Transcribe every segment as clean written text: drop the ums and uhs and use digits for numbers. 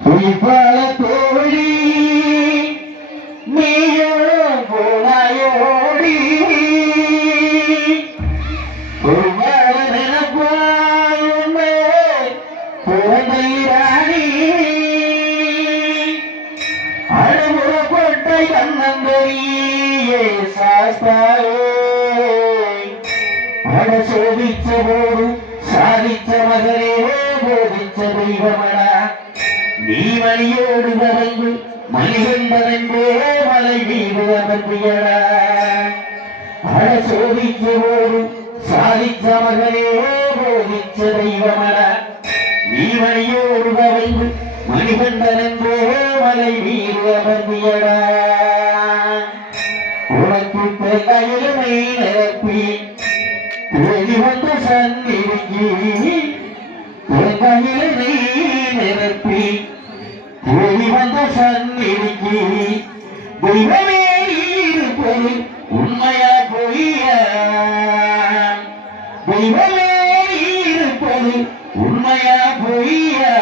புலிப்பால தோழி நீயோ போனாயோடி ஒருவாழ நினைப்பாயுமே குழந்தைராணி அழுமுறப்பட்ட கண்ணந்தொழியே சாஸ்தாவே அட சோதிச்ச போது சாதிச்ச மகரே போதிச்ச தெய்வமடா நீ வழியோடு கரைந்து மணிகண்டதென்றே மலை மீது அமர்ந்தியடா அட சோதிச்ச போது சாதிச்ச மகரே போதிச்ச தெய்வமடா நீ வழியோடு கரைந்து மணிகண்டதென்றே மலை மீது அமர்ந்தியடா உனக்கு கையிலுமை நிரப்பி வெளிவந்த சந்நிதிக்கு கையிலை நிரப்பி வெளிவந்த சந்நிதிக்கு தெய்வமே இருப்பது உண்மையா பொய்யா தெய்வமே இருப்பது உண்மையா பொய்யா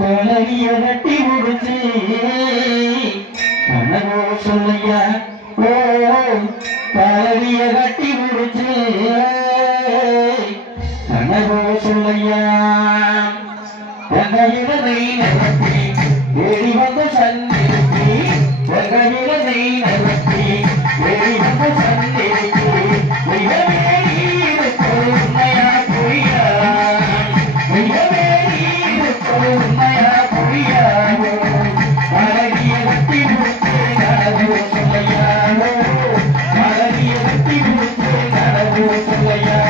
தலைவிய கட்டி முடிச்சு கனவோ சொல்லையா ஓ தலைவிய கட்டி முடிச்சு கனவோ சொல்லையா தகையிலை நிரப்பி தேடி வந்த சந்நிதிக்கு தகையிலை நிரப்பி தேடி வந்த சந்நிதிக்கு தெய்வமே இருப்பது உண்மையா பொய்யா தெய்வமே இருப்பது உண்மையா பொய்யா அழகிய கட்டி முடிச்சு கனவோ சொல்லையா அழகிய கட்டி முடிச்சு கனவோ சொல்லையா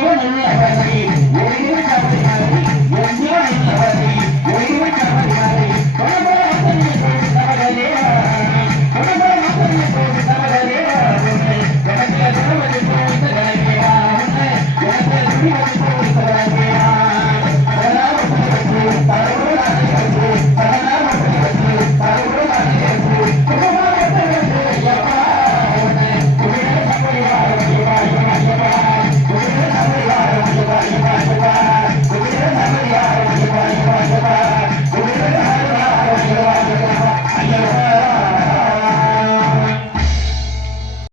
ஜீவனுள்ள பசி எரியும் சபரிமலை